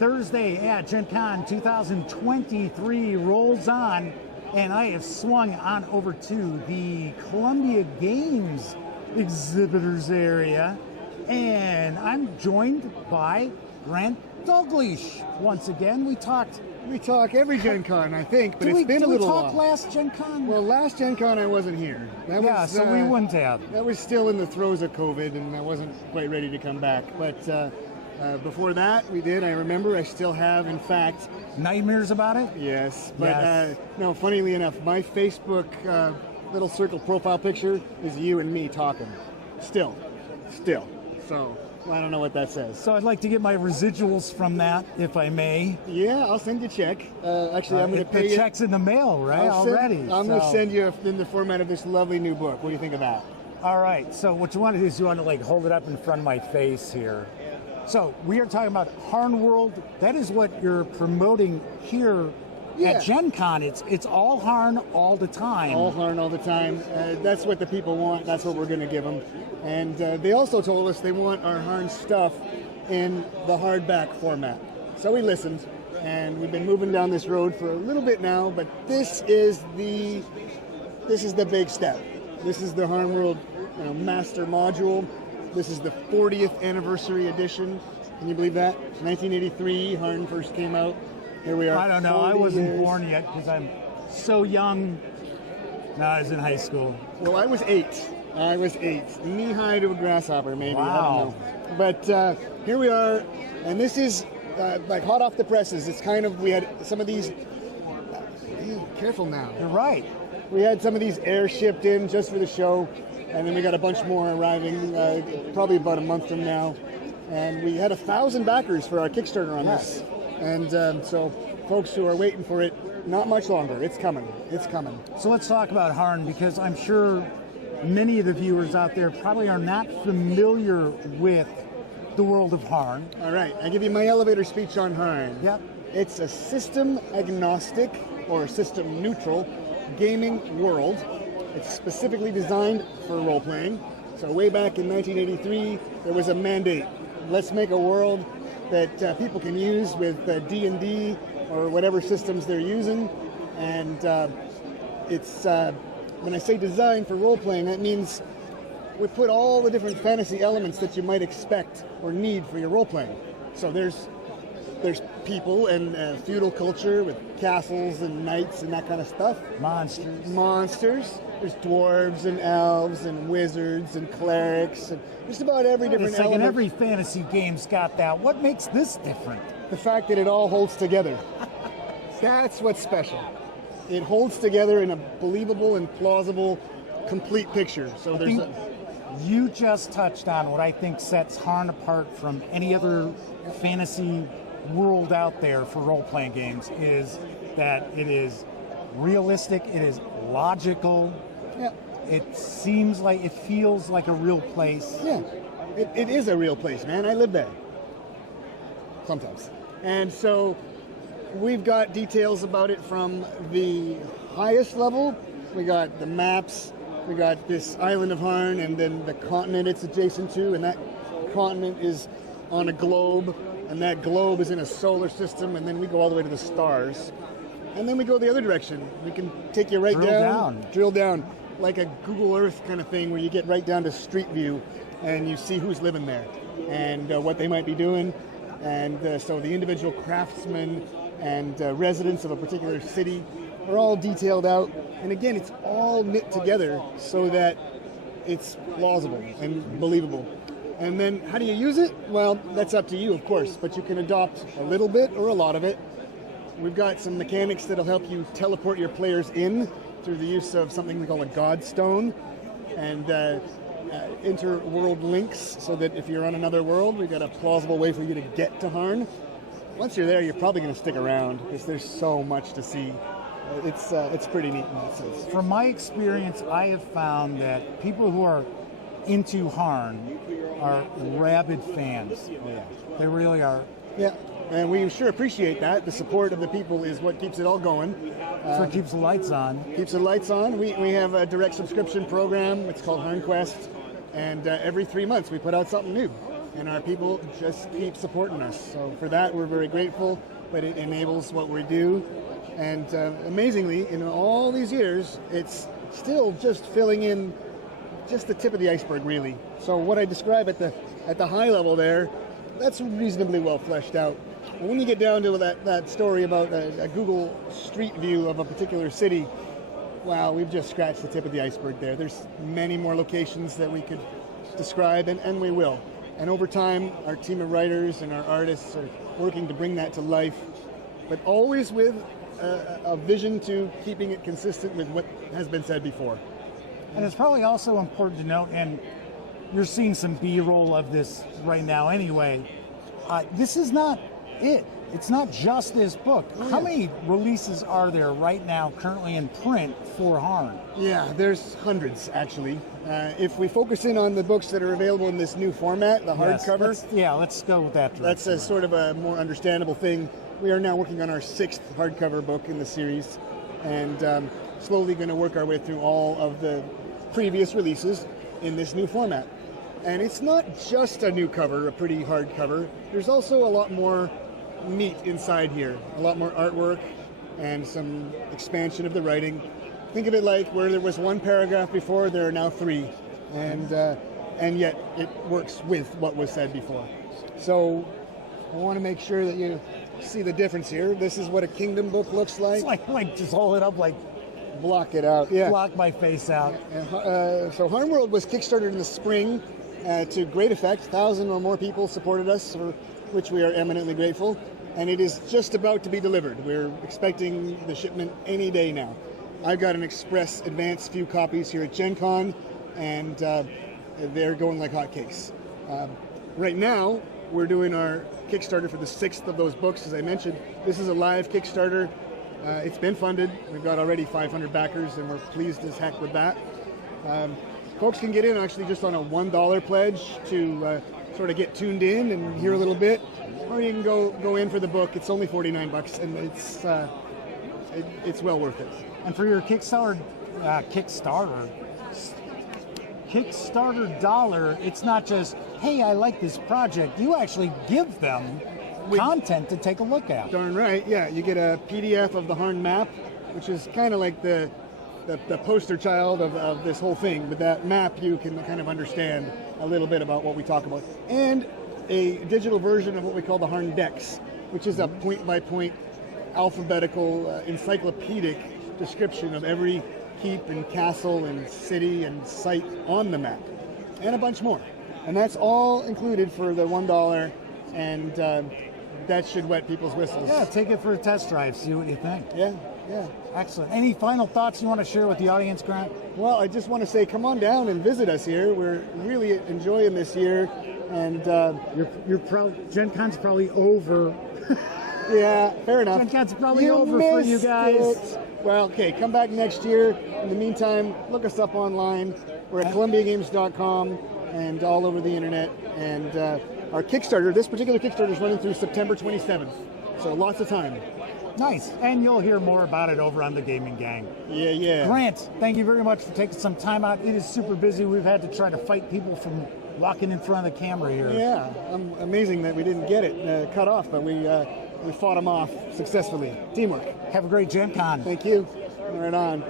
Thursday at Gen Con 2023 rolls on, and I have swung on over to the Columbia Games exhibitors area, and I'm joined by Grant Dalgliesh. Once again, we talk every Gen Con, I think, but it's been a little while. Did we talk last Gen Con? Well, last Gen Con I wasn't here. So we wouldn't have. That was still in the throes of COVID, and I wasn't quite ready to come back. But before that, we did. I remember. I still have, in fact. Nightmares about it? Yes. But no, funnily enough, my Facebook little circle profile picture is you and me talking. Still. So I don't know what that says. So I'd like to get my residuals from that, if I may. Yeah, I'll send you a check. Actually, I'm going to pay you. The check's in the mail, right? I'm going to send you in the format of this lovely new book. What do you think of that? All right. So what you want to do is you want to like hold it up in front of my face here. So we are talking about Homeworld. That is what you're promoting here at Gen Con. It's all Hârn all the time. All Hârn all the time. That's what the people want. That's what we're going to give them. And they also told us they want our Hârn stuff in the hardback format. So we listened, and we've been moving down this road for a little bit now. But this is the big step. This is the Homeworld Master Module. This is the 40th anniversary edition. Can you believe that? 1983, Hârn first came out. Here we are. I don't know. I wasn't born yet because I'm so young. No, I was in high school. Well, I was 8. Knee-high to a grasshopper, maybe. Wow. I don't know. But here we are, and this is like hot off the presses. It's kind of, we had some of these, careful now. You're right. We had some of these air shipped in just for the show, and then we got a bunch more arriving probably about a month from now. And we had 1,000 backers for our Kickstarter on this. And so folks who are waiting for it, not much longer. It's coming. So let's talk about Hârn, because I'm sure many of the viewers out there probably are not familiar with the world of Hârn. All right, I give you my elevator speech on Hârn. Yep. It's a system agnostic or system neutral gaming world. It's specifically designed for role-playing. So way back in 1983, there was a mandate. Let's make a world that people can use with D&D or whatever systems they're using. And it's, when I say designed for role-playing, that means we put all the different fantasy elements that you might expect or need for your role-playing. So there's people and feudal culture with castles and knights and that kind of stuff. Monsters. There's dwarves and elves and wizards and clerics and just about every different element. And every fantasy game's got that. What makes this different? The fact that it all holds together. That's what's special. It holds together in a believable and plausible, complete picture. So you just touched on what I think sets Hârn apart from any other fantasy world out there for role-playing games, is that it is realistic, it is logical. Yeah. It feels like a real place. Yeah, it is a real place, man. I live there. Sometimes. And so we've got details about it from the highest level. We got the maps, we got this island of Hârn, and then the continent it's adjacent to, and that continent is on a globe, and that globe is in a solar system, and then we go all the way to the stars. And then we go the other direction. We can take you drill down, like a Google Earth kind of thing, where you get right down to street view, and you see who's living there, and what they might be doing. And so the individual craftsmen and residents of a particular city are all detailed out. And again, it's all knit together so that it's plausible and believable. And then how do you use it? Well, that's up to you, of course, but you can adopt a little bit or a lot of it. We've got some mechanics that'll help you teleport your players in through the use of something we call a Godstone, and inter-world links, so that if you're on another world, we've got a plausible way for you to get to Hârn. Once you're there, you're probably going to stick around because there's so much to see. It's pretty neat in that sense. From my experience, I have found that people who are into Hârn are rabid fans. Yeah. They really are. Yeah. And we sure appreciate that. The support of the people is what keeps it all going. So it keeps the lights on. Keeps the lights on. We have a direct subscription program. It's called Hârn Quest. And every 3 months we put out something new. and our people just keep supporting us. So for that, we're very grateful, but it enables what we do. And amazingly, in all these years, it's still just filling in just the tip of the iceberg, really. So what I describe at the high level there, that's reasonably well fleshed out. And when you get down to that story about a Google Street View of a particular city, wow, we've just scratched the tip of the iceberg there. There's many more locations that we could describe, and we will. And over time, our team of writers and our artists are working to bring that to life, but always with a vision to keeping it consistent with what has been said before. And it's probably also important to note, and you're seeing some B-roll of this right now anyway, this is not it. It's not just this book. How many releases are there right now currently in print for Hârn? Yeah, there's hundreds, actually. If we focus in on the books that are available in this new format, the hardcover. Let's go with that direction. That's a sort of a more understandable thing. We are now working on our 6th hardcover book in the series, and slowly going to work our way through all of the previous releases in this new format. And it's not just a new cover, a pretty hard cover. There's also a lot more meat inside here, a lot more artwork and some expansion of the writing. Think of it like where there was 1 paragraph before, there are now 3, and yet it works with what was said before. So I want to make sure that you see the difference here. This is what a Kingdom book looks like. It's like just hold it up, like block it out. Yeah, block my face out. So Homeworld was kickstarted in the spring to great effect. 1,000 or more people supported us, for which we are eminently grateful. And it is just about to be delivered. We're expecting the shipment any day now. I've got an express advance few copies here at Gen Con, and they're going like hotcakes. Right now, we're doing our Kickstarter for the 6th of those books, as I mentioned. This is a live Kickstarter. It's been funded. We've got already 500 backers, and we're pleased as heck with that. Folks can get in actually just on a $1 pledge to sort of get tuned in and hear a little bit, or you can go in for the book. It's only $49, and it's well worth it. And for your Kickstarter dollar, it's not just, hey, I like this project. You actually give them content to take a look at. Darn right, yeah. You get a PDF of the Hârn map, which is kind of like the poster child of this whole thing. With that map, you can kind of understand a little bit about what we talk about. And a digital version of what we call the Hârn Dex, which is a point-by-point alphabetical encyclopedic description of every keep and castle and city and site on the map, and a bunch more. And that's all included for the $1, and that should wet people's whistles. Yeah, take it for a test drive, see what you think. Yeah. Excellent. Any final thoughts you want to share with the audience, Grant? Well, I just want to say, come on down and visit us here. We're really enjoying this year, and Gen Con's probably over. Yeah, fair enough. Gen Con's probably over for you guys. Well, okay, come back next year. In the meantime, look us up online. We're at ColumbiaGames.com and all over the internet. And our Kickstarter, this particular Kickstarter is running through September 27th. So lots of time. Nice. And you'll hear more about it over on the Gaming Gang. Yeah. Grant, thank you very much for taking some time out. It is super busy. We've had to try to fight people from walking in front of the camera here. Yeah, amazing that we didn't get it cut off, but we fought them off successfully. Teamwork. Have a great Gen Con. Thank you. Right on.